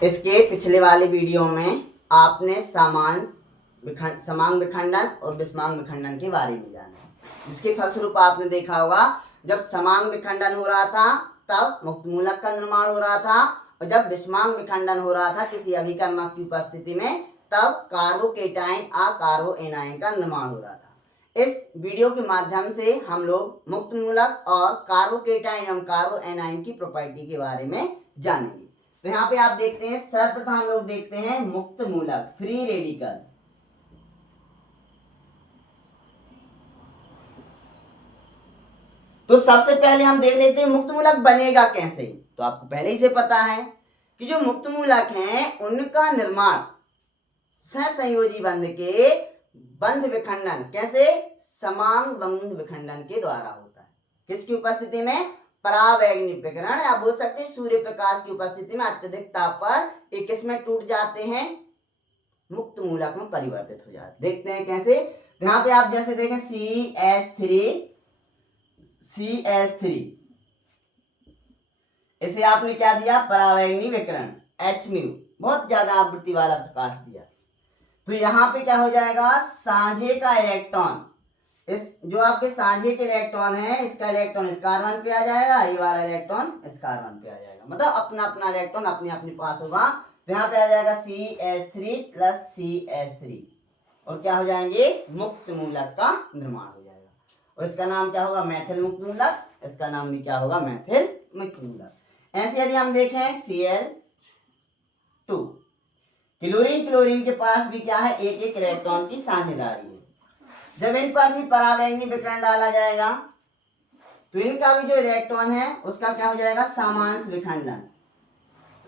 इसके पिछले वाले वीडियो में आपने समांग विखंडन और विषमांग विखंडन के बारे में जाना, जिसके फलस्वरूप आपने देखा होगा जब समांग विखंडन हो रहा था तब मुक्त मूलक का निर्माण हो रहा था, और जब विषमांग विखंडन हो रहा था किसी अभिकर्मक की उपस्थिति में तब कार्बोकेटाइन कार्बो एनायन का निर्माण हो रहा था। इस वीडियो के माध्यम से हम लोग मुक्त मूलक और कार्बोकेटाइन एवं कार्बो एनायन की प्रॉपर्टी के बारे में जानेंगे। तो यहाँ पे आप देखते हैं, सर्वप्रथम हम लोग देखते हैं मुक्त मूलक फ्री रेडिकल। तो सबसे पहले हम देख लेते हैं मुक्त मूलक बनेगा कैसे। तो आपको पहले ही से पता है कि जो मुक्त मूलक हैं उनका निर्माण सहसंयोजी बंध के बंध विखंडन कैसे समांग बंध विखंडन के द्वारा होता है। किसकी उपस्थिति में? परावैंगनिक विकिरण या बोल सकते हैं सूर्य प्रकाश की उपस्थिति में अत्यधिक ताप पर एक किसमें टूट जाते हैं, मुक्त मूलक में परिवर्तित हो जाते। देखते हैं कैसे। यहाँ पे आप जैसे देखें CH3 इसे आपने क्या दिया, परावैंगनी विकिरण Hμ, बहुत ज्यादा आवृत्ति वाला प्रकाश दिया। तो यहाँ पे क्या हो जाएगा, साझे का इलेक्ट्रॉन, इस जो आपके साझे के इलेक्ट्रॉन है इसका इलेक्ट्रॉन इस कार्बन पे आ जाएगा, ये वाला इलेक्ट्रॉन इस कार्बन पे आ जाएगा, मतलब अपना अपना इलेक्ट्रॉन अपने अपने पास होगा। तो यहाँ पे आ जाएगा CH3 प्लस CH3 और क्या हो जाएंगे, मुक्त मूलक का निर्माण हो जाएगा। और इसका नाम क्या होगा, मैथिल मुक्त मूलक। इसका नाम भी क्या होगा, मैथिल मुक्त मूलक। ऐसे यदि हम देखें Cl2, क्लोरीन के पास भी क्या है, एक एक इलेक्ट्रॉन की साझेदारी है। जब इन पर भी परावैंगनी विकिरण डाला जाएगा तो इनका भी जो इलेक्ट्रॉन है उसका क्या हो जाएगा, सामांश विखंडन।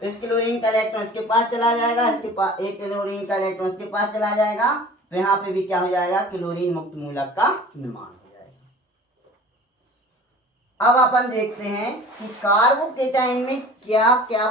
तो इस क्लोरीन का इलेक्ट्रॉन इसके पास चला जाएगा, इसके पास एक क्लोरीन का इलेक्ट्रॉन इसके पास चला जाएगा, तो यहाँ पे भी क्या हो जाएगा, क्लोरीन मुक्त मूलक का निर्माण हो जाएगा। अब अपन देखते हैं कि कार्बोकेटाइन में क्या क्या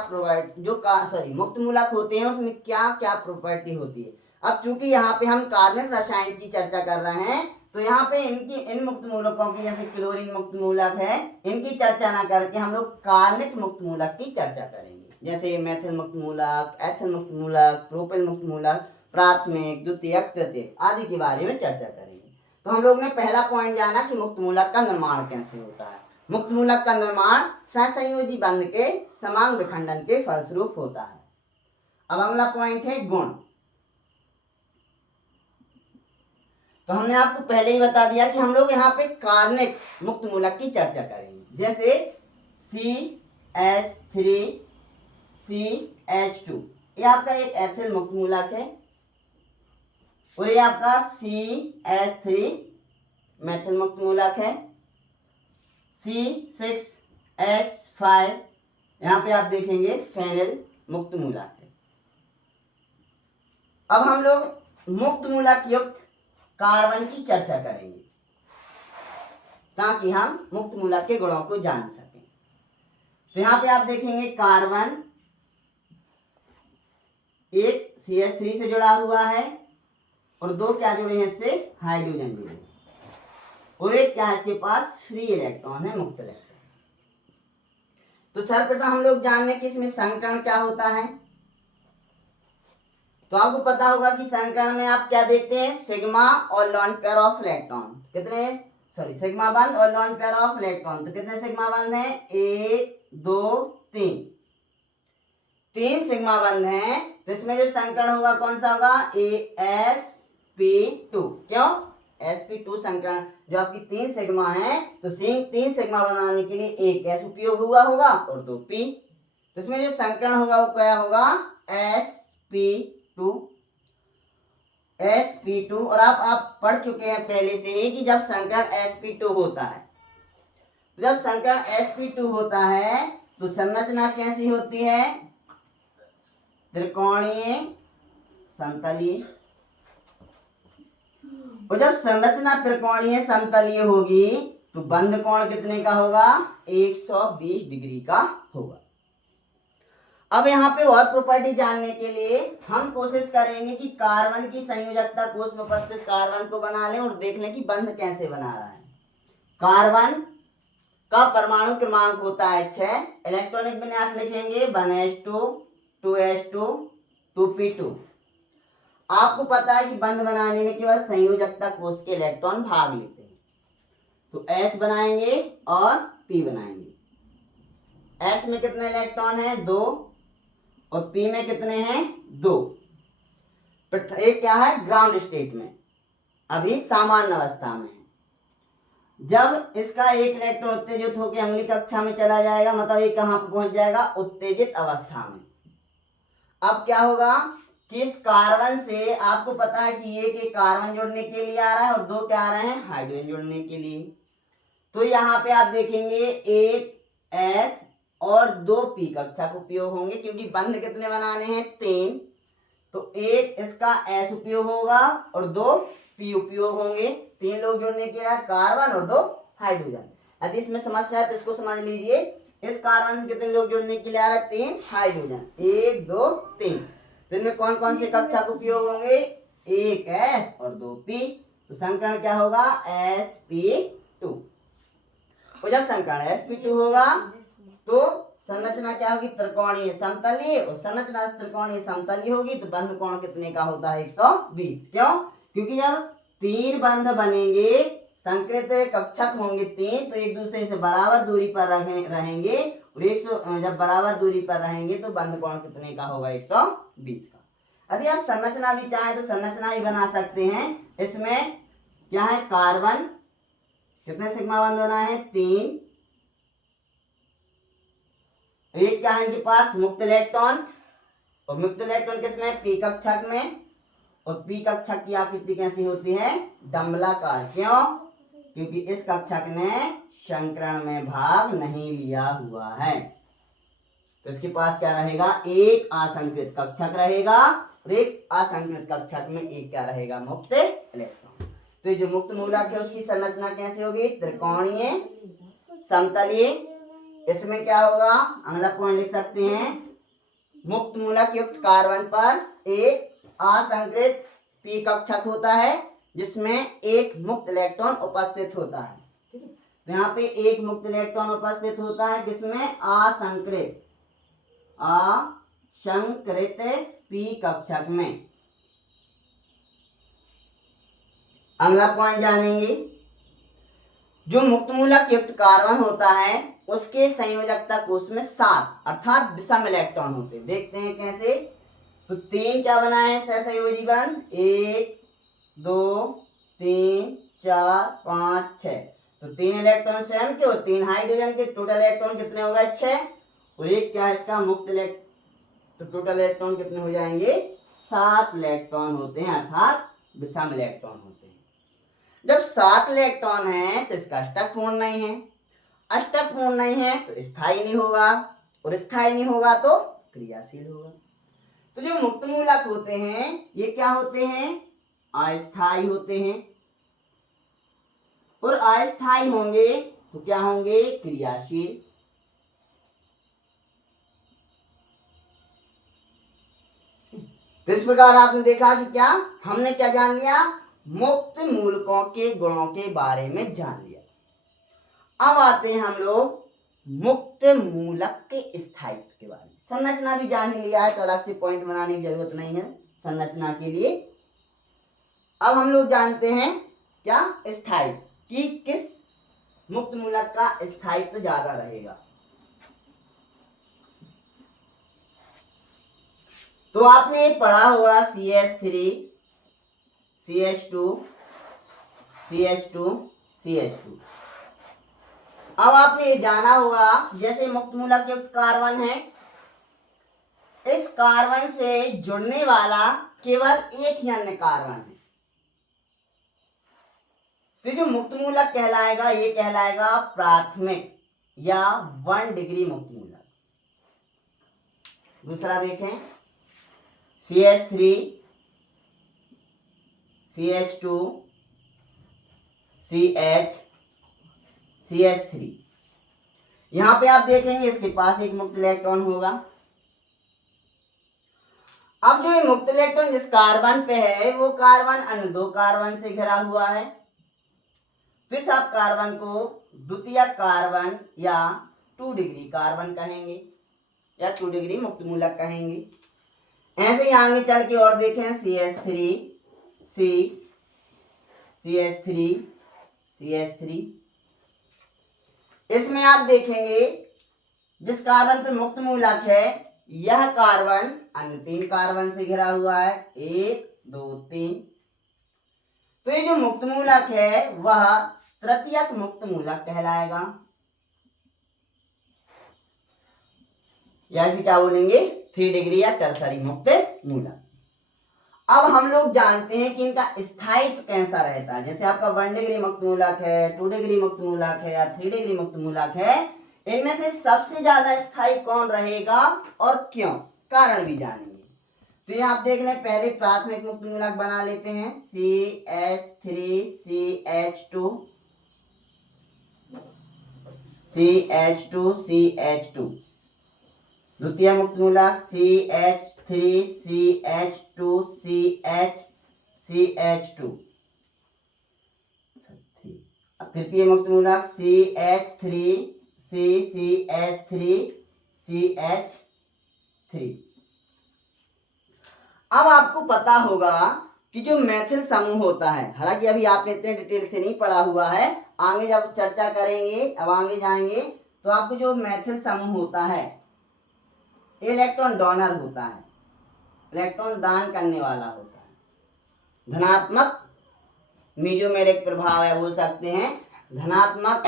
मुक्त मूलक होते हैं उसमें क्या क्या प्रॉपर्टी होती है। अब चूंकि यहाँ पे हम कार्बनिक रसायन की चर्चा कर रहे हैं तो यहाँ पे इन मुक्त मूलकों की, जैसे क्लोरीन मुक्त मूलक है, इनकी चर्चा ना करके हम लोग कार्बनिक मुक्त मूलक की चर्चा करेंगे, जैसे मेथिल मुक्त मूलक, एथिल मुक्त मूलक, प्रोपिल मुक्त मूलक, प्राथमिक, द्वितीयक, तृतीयक आदि के बारे में चर्चा करेंगे। तो हम लोग ने पहला पॉइंट जाना कि मुक्त मूलक का निर्माण कैसे होता है। मुक्त मूलक का निर्माण सहसंयोजी बंध के समांग विखंडन के फलस्वरूप होता है। अब अगला पॉइंट है गुण। तो हमने आपको पहले ही बता दिया कि हम लोग यहाँ पे कार्बनिक मुक्त मूलक की चर्चा करेंगे, जैसे CH3CH2 ये आपका एक एथिल मुक्त मूलक है और ये आपका CH3 मेथिल मुक्त मूलक है। C6H5 यहाँ पे आप देखेंगे फेनिल मुक्त मूलक है। अब हम लोग मुक्त मूलक युक्त कार्बन की चर्चा करेंगे ताकि हम मुक्त मूलक के गुणों को जान सकें। तो यहाँ पे आप देखेंगे कार्बन एक CH3 से जुड़ा हुआ है और दो क्या जुड़े हैं, इससे हाइड्रोजन जुड़े हैं, और एक क्या है इसके पास फ्री इलेक्ट्रॉन है, मुक्त इलेक्ट्रॉन। तो सर्वप्रथम हम लोग जान लें कि इसमें संकरण क्या होता है। तो आपको पता होगा कि संकरण में आप क्या देखते हैं, सिग्मा और lone pair of electron, sigma बंध और लॉन पेयर ऑफ इलेक्ट्रॉन। तो कितने सिग्मा बंध हैं, 1 2 3 सिग्मा बंध हैं। तो इसमें जो संकरण होगा कौन सा होगा, sp2। क्यों, sp2 संकरण जो आपकी 3 सिग्मा है, तो 3 सिग्मा बनाने के लिए एक S उपयोग हुआ होगा और 2 p। तो इसमें जो संकरण होगा वो क्या होगा, sp2 और आप पढ़ चुके हैं पहले से ही कि जब संकरण sp2 होता है, तो जब संकरण sp2 होता है तो संरचना कैसी होती है, त्रिकोणीय समतलीय। और जब संरचना त्रिकोणीय समतलीय होगी तो बंध कोण कितने का होगा, 120 डिग्री का होगा। अब यहाँ पे और प्रॉपर्टी जानने के लिए हम कोशिश करेंगे कि कार्बन की संयोजकता कोष में उपस्थित कार्बन को बना लें और देख लें कि बंध कैसे बना रहा है। कार्बन का परमाणु क्रमांक होता है 6, इलेक्ट्रॉनिक विन्यास लिखेंगे 1s2 2s2 2p2। आपको पता है कि बंध बनाने में केवल संयोजकता कोष के इलेक्ट्रॉन भाग लेते हैं, तो s बनाएंगे और p बनाएंगे। s में कितने इलेक्ट्रॉन हैं? 2, और p में कितने हैं? 2। एक क्या है? ग्राउंड स्टेट में, अभी सामान्य अवस्था में है। जब इसका एक इलेक्ट्रॉन उत्तेजित होकर अगली कक्षा में चला जाएगा, मतलब ये कहां पर पहुंच जाएगा? उत्तेजित अवस्था में। अब क्या होगा कि इस कार्बन से आपको पता है कि एक कार्बन जोड़ने के लिए आ रहा है और 2 क्या आ रहे हैं? हाइड्रोजन जोड़ने के लिए। तो यहाँ पे आप देखेंगे एक S और 2 P कक्षक उपयोग होंगे, क्योंकि बंध कितने बनाने हैं? 3। तो एक इसका S उपयोग होगा और 2 P उपयोग होंगे। 3 लोग जोड़ने के लिए, कार्बन और 2 हाइड्रोजन। यदि इसमें समस्या है तो इसको समझ लीजिए। इस कार्बन से कितने लोग जोड़ने के लिए आ रहा है? 3 हाइड्रोजन। 1 2 3। तो इनमें कौन कौन से कक्षक उपयोग होंगे? एक S और 2 P। तो संकरण क्या होगा? sp2। और जब संकरण sp2 होगा तो संरचना क्या होगी? त्रिकोणीय समतलीय। और संरचना त्रिकोणीय समतलीय होगी तो बंध कोण कितने का होता है? 120। क्यों? क्योंकि जब 3 बंध बनेंगे, संकृत कक्षक होंगे 3, तो एक दूसरे से बराबर दूरी पर रहेंगे, और जब बराबर दूरी पर रहेंगे तो बंध कोण कितने का होगा? 120 का। यदि आप संरचना भी चाहें तो संरचना ही बना सकते हैं। इसमें क्या है? कार्बन कितने सिग्मा बंध बना है? 3। एक क्या है इनके पास? मुक्त इलेक्ट्रॉन। और मुक्त इलेक्ट्रॉन किसमें? पी कक्षक में। और पी कक्षक की आकृति कैसी होती है? डंबलाकार। क्यों? क्योंकि इस कक्षक ने संकरण में भाग नहीं लिया हुआ है। तो इसके पास क्या रहेगा? एक असंकृत कक्षक रहेगा, और एक असंकृत कक्षक में एक क्या रहेगा? मुक्त इलेक्ट्रॉन। तो ये जो मुक्त मूलक है उसकी संरचना कैसे होगी? त्रिकोणीय समतलीय। इसमें क्या होगा? अगला पॉइंट लिख सकते हैं, मुक्त मूलक युक्त कार्बन पर एक असंकृत पी कक्षक होता है जिसमें एक मुक्त इलेक्ट्रॉन उपस्थित होता है। ठीक है, तो यहाँ पे एक मुक्त इलेक्ट्रॉन उपस्थित होता है किसमें? असंकृत पी कक्षक में। अगला पॉइंट जानेंगे, जो मुक्त मूलक युक्त कार्बन होता है उसके संयोजकता कोष में 7 अर्थात विषम इलेक्ट्रॉन होते हैं। देखते हैं कैसे। तो 3 क्या बना है? सहसंयोजी बंध 1 2 3 4 5 6। तो 3 इलेक्ट्रॉन स्वयं के और 3 हाइड्रोजन के, टोटल इलेक्ट्रॉन कितने हो गए? 6। और एक क्या है इसका? मुक्त इलेक्ट्रॉन। तो टोटल इलेक्ट्रॉन कितने हो जाएंगे? 7 इलेक्ट्रॉन होते हैं, अर्थात विषम इलेक्ट्रॉन होते हैं। जब 7 इलेक्ट्रॉन है तो इसका अष्टक पूर्ण नहीं है। अष्टक पूर्ण नहीं है तो स्थायी नहीं होगा, और स्थायी नहीं होगा तो क्रियाशील होगा। तो जो मुक्त मूलक होते हैं ये क्या होते हैं? अस्थायी होते हैं। और अस्थायी होंगे तो क्या होंगे? क्रियाशील। तो इस प्रकार आपने देखा कि क्या हमने क्या जान लिया? मुक्त मूलकों के गुणों के बारे में जान लिया। अब आते हैं हम लोग मुक्त मूलक के स्थायित्व के बारे में। संरचना भी जान ही लिया है तो अलग से पॉइंट बनाने की जरूरत नहीं है संरचना के लिए। अब हम लोग जानते हैं क्या? स्थायित्व, कि किस मुक्त मूलक का स्थायित्व ज्यादा रहेगा। तो आपने पढ़ा होगा CH3 CH2 CH2 CH2। अब आपने ये जाना होगा जैसे मुक्त मूलक युक्त कार्बन है, इस कार्बन से जुड़ने वाला केवल एक ही अन्य कार्बन है। तो जो मुक्त मूलक कहलाएगा ये कहलाएगा प्राथमिक या 1 डिग्री मुक्त मूलक। दूसरा देखें, CH3 CH2 CH CH3। यहां पे आप देखेंगे इसके पास एक मुक्त इलेक्ट्रॉन होगा। अब जो ये मुक्त इलेक्ट्रॉन जिस कार्बन पे है वो कार्बन अन्य 2 कार्बन से घिरा हुआ है, तो इस आप कार्बन को द्वितीयक कार्बन या 2 डिग्री कार्बन कहेंगे। या 2 डिग्री मुक्त मूलक कहेंगे। ऐसे ही आगे चल के और देखें CH3 CH3 CH3, इसमें आप देखेंगे जिस कार्बन पे मुक्त मूलक है यह कार्बन अन्य 3 कार्बन से घिरा हुआ है, 1 2 3। तो ये जो मुक्त मूलक है वह तृतीयक मुक्त मूलक कहलाएगा, या इसे क्या बोलेंगे 3 डिग्री या टर्सरी मुक्त मूलक। अब हम लोग जानते हैं कि इनका स्थायित्व कैसा रहता है। जैसे आपका 1 डिग्री मुक्त मूलक है, 2 डिग्री मुक्त मूलक है या 3 डिग्री मुक्त मूलक है, इनमें से सबसे ज्यादा स्थायी कौन रहेगा और क्यों, कारण भी जानेंगे। तो ये आप देख लें, पहले प्राथमिक मुक्त मूलक बना लेते हैं CH3CH2 CH2CH2, द्वितीय मुक्त मूलक CH3CH2CH2, तृतीय मुक्त मूलक CH3CH3CH3। अब आपको पता होगा कि जो मैथिल समूह होता है, हालांकि अभी आपने इतने डिटेल से नहीं पढ़ा हुआ है, आगे जब चर्चा करेंगे, अब आगे जाएंगे तो आपको जो मैथिल समूह होता है इलेक्ट्रॉन डोनर होता है, इलेक्ट्रॉन दान करने वाला होता है, धनात्मक मेजोमेरिक प्रभाव है, बोल सकते हैं धनात्मक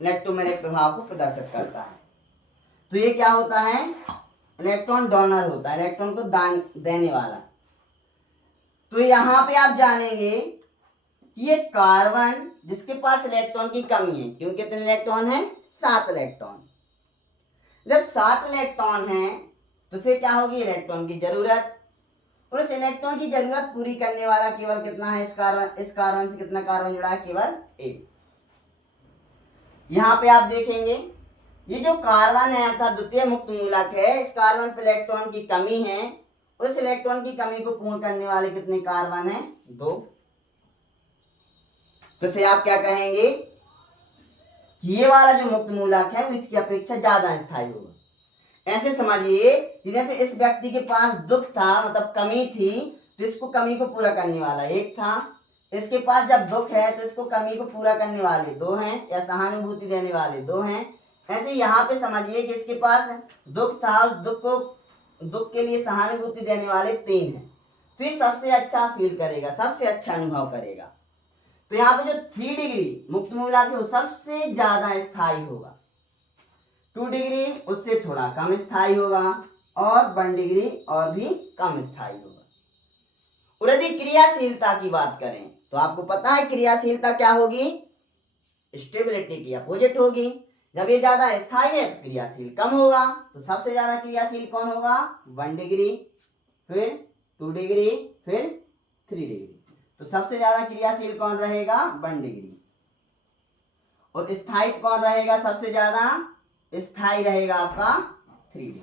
इलेक्ट्रोमेरिक प्रभाव को प्रदर्शित करता है। तो ये क्या होता है, इलेक्ट्रॉन डोनर होता है, इलेक्ट्रॉन को दान देने वाला। तो यहाँ पे आप जानेंगे कि ये कार्बन जिसके पास इलेक्ट्रॉन की कमी है, क्योंकि कितने इलेक्ट्रॉन है 7 इलेक्ट्रॉन, जब 7 इलेक्ट्रॉन है तो उसे क्या होगी इलेक्ट्रॉन की जरूरत, और इस इलेक्ट्रॉन की जरूरत पूरी करने वाला केवल कितना है, इस कार्बन से कितना कार्बन जुड़ा है, केवल 1। यहाँ पे आप देखेंगे ये जो कार्बन है अर्थात द्वितीय मुक्त मूलक है, इस कार्बन पर इलेक्ट्रॉन की कमी है, उस इलेक्ट्रॉन की कमी को पूर्ण करने वाले कितने कार्बन है, 2। तो इसे आप क्या कहेंगे कि ये वाला जो मुक्त मूलक है वो इसकी अपेक्षा ज्यादा स्थायी होगा। ऐसे समझिए कि जैसे इस व्यक्ति के पास दुख था, मतलब कमी थी, तो इसको कमी को पूरा करने वाला 1 था, इसके पास जब दुख है तो इसको कमी को पूरा करने वाले 2 हैं, या सहानुभूति देने वाले 2 हैं। ऐसे यहाँ पे समझिए कि इसके पास दुख था, उस दुख के लिए सहानुभूति देने वाले 3 हैं, तो ये सबसे अच्छा फील करेगा, सबसे अच्छा अनुभव करेगा। तो यहाँ पे जो 3 डिग्री मुक्त मूलक है वो सबसे ज्यादा स्थायी होगा, 2 डिग्री उससे थोड़ा कम स्थायी होगा, और 1 डिग्री और भी कम स्थायी होगा। और यदि क्रियाशीलता की बात करें तो आपको पता है क्रियाशीलता क्या होगी, स्टेबिलिटी की अपोजिट होगी। जब ये ज्यादा स्थायी है तो क्रियाशील कम होगा, तो सबसे ज्यादा क्रियाशील कौन होगा, 1 डिग्री, फिर 2 डिग्री, फिर 3 डिग्री। तो सबसे ज्यादा क्रियाशील कौन रहेगा, 1 डिग्री। और स्थायित्व कौन रहेगा, सबसे ज्यादा स्थायी रहेगा आपका 3 डिग्री।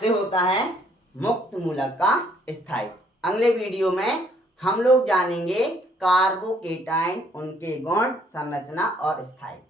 तो होता है मुक्त मूलक का स्थायित्व। अगले वीडियो में हम लोग जानेंगे कार्बोकेटाइन, उनके गुण, संरचना और स्थायित्व।